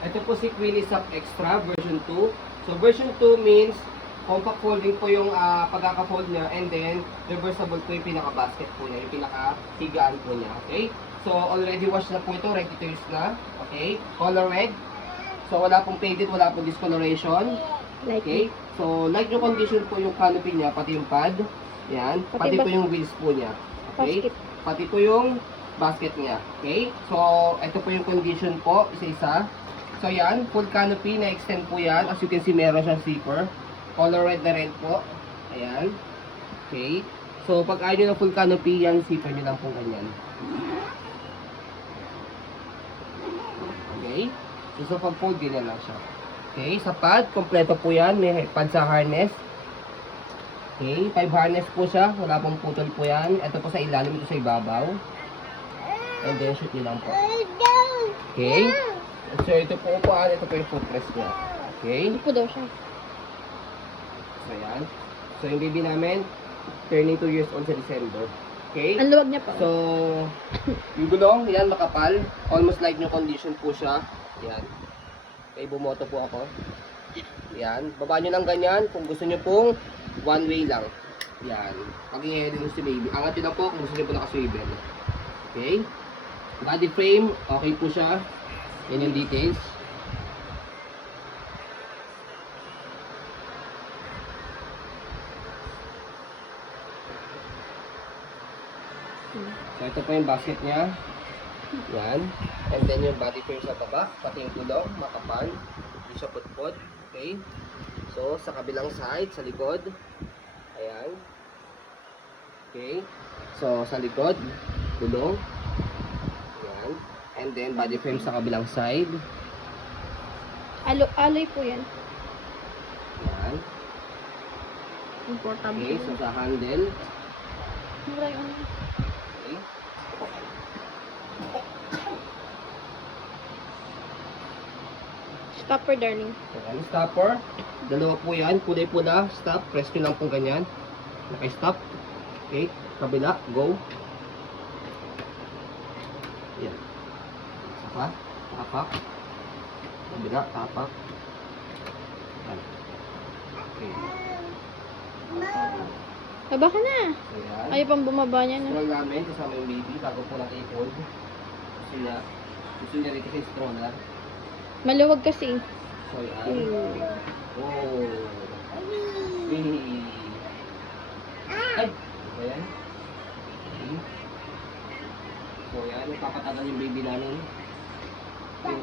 Ito po si Queenie Sap Extra version 2. So version 2 means compact folding po yung pagkaka-fold niya, and then reversible po yung pinaka-basket po niya, yung pinaka-higaan po niya. Okay? So already washed na po ito, ready to use na. Okay? Color red. So wala pong faded, wala pong discoloration. Okay? So like yung condition po yung canopy niya, pati yung pad. Yan. Pati po yung wheels po niya. Okay? Pati po yung basket niya. Okay? So ito po yung condition po, isa-isa. So yan, full canopy, na-extend po yan. As you can see, meron siyang zipper. Color red na red po. Ayan. Okay. So pag ayaw nyo ng full canopy, yan, zipper nyo lang po ganyan. Okay. So pag fold, ganyan lang siya. Okay. Sa pad, kompleto po yan. May pad sa harness. Okay. 5 harness po siya. Wala pong putol po yan. Ito po sa ilalim, ito sa ibabaw. And then shoot nyo lang po. Okay. So ito po upuan, ito po yung footrest niya. Okay? Hindi po daw siya. So yan. So yung baby namin, turning 2 years old sa December. Okay? Ang luwag niya po. So, yung gulong, yan makapal. Almost like new condition po siya. Yan. Okay, bumoto po ako. Yan. Baba nyo lang ganyan kung gusto nyo pong one way lang. Yan. Pag-i-head din si baby. Angat nyo lang po kung gusto nyo po nakaswivel. Okay? Body frame, okay po siya. Yan yung details. So ito po yung basket niya. Yan. And then yung body frame sa baba, pati yung gulong, makapal. Hindi siya putput. Okay. So sa kabilang side, sa likod. Ayan. Okay. So sa likod, gulong. Ayan. And then body frame sa kabilang side. Alloy po yan. Ayan. Importante. Okay. So sa handle. Mura yung ano. Okay. Stopper, darling. Ayan. Stopper. Dalawa po yan. Kulay pula. Stop. Press nyo lang po ganyan. Naka-stop. Okay. Kabila. Go. Ayan. Saka. Tapak. Kabila. Tapak. Ayan. Okay. Baba ka na. Ayan. Ayaw pang bumaba niya na. Stroll namin kasama yung baby bago po natin i-fold. Gusto niya rin kasi stroller. Maluwag kasi. So yan. Oh. Hey. Ay! Ayan. Okay. So yan, napapatagal yung baby namin. Okay.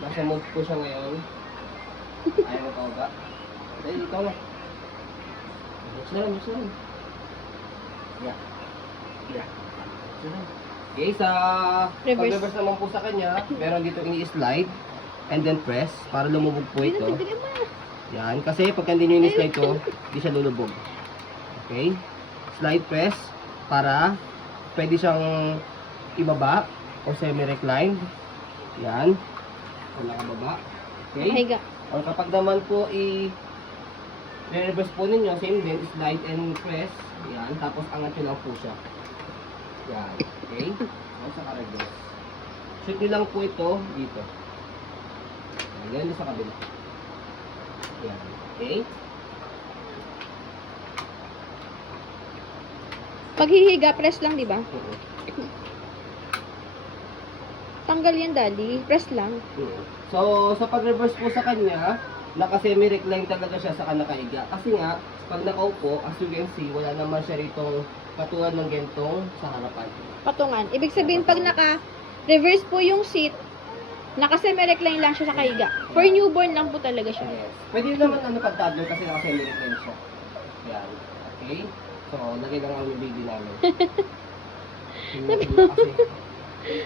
Nasa mood po siya ngayon. Ayaw mo pa ba? Dahil ikaw na. Buksan na lang, buksan na lang. Yeah. Yeah. Buksan na lang. Okay, sa pag-reverse naman po sa kanya, meron dito ini-slide and then press para lumubog po ito. Yan, kasi pag hindi nyo ini-slide ito, hindi siya lulubog. Okay? Slide press para pwede siyang ibaba o semi-reclined. Yan. Kung nakababa. Okay? Higa. O kapag naman po i-reverse po ninyo, same din, slide and press. Yan, tapos angat nyo lang po siya. Yan. Okay? O sa reverse. Shoot nyo lang po ito dito. Yan, yan sa kabila. Yan. Okay? Pag hihiga, press lang, di ba? Oo. Tanggal yan, daddy. Press lang. So, sa pag-reverse po sa kanya, naka-semi-recline talaga siya sa nakahiga. Kasi nga, pag nakaupo, as you can see, wala naman siya rito katulad ng gentong sa harapan. Patungan. Ibig sabihin, pag naka-reverse po yung seat, naka-semi-recline lang siya sa kahiga. For newborn lang po talaga siya. Yes. Pwede naman pag-toddler kasi naka-semi-recline siya. Yan. Okay? So, lagay lang ang baby namin. Hindi kasi.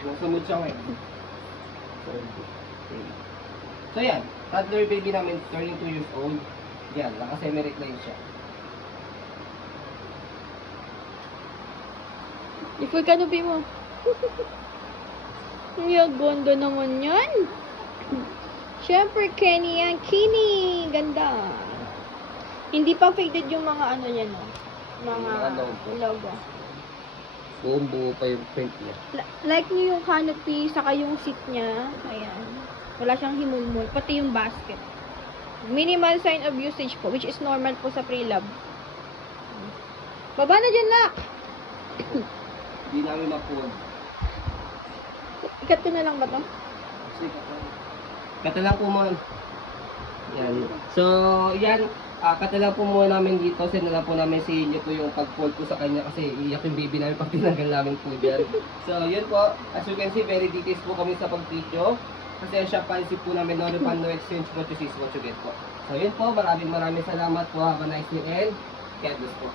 Nasamod siya ngayon. So, yan. Toddler baby namin, turning 2 years old. Yan. Naka-semi-recline siya. I-full canopy mo. Ang ganda naman yan. Siyempre, Kenny yan. Kenny! Ganda. Hindi pa faded yung mga ano niya, no? Mga logo. Buong buo pa yung print niya. Like nyo yung canopy, saka yung seat niya. Ayan. Wala siyang himulmul. Pati yung basket. Minimal sign of usage po, which is normal po sa pre-lab. Baba na dyan, nak! Hindi namin ma-fold. Ikat ko na lang ba to? Kata lang po mo. Yan. So, yan. Kata lang po muna namin dito. Send na lang po namin sa inyo po yung pag-fold ko sa kanya kasi iiyak yung baby namin pag tinanggal namin po dyan. So, yun po. As you can see, very details po kami sa pag-video. Kasi ang shop policy po namin, no refund, no exchange, what you see is what you get po. So, yun po. Maraming salamat po. Have a nice day and God bless po.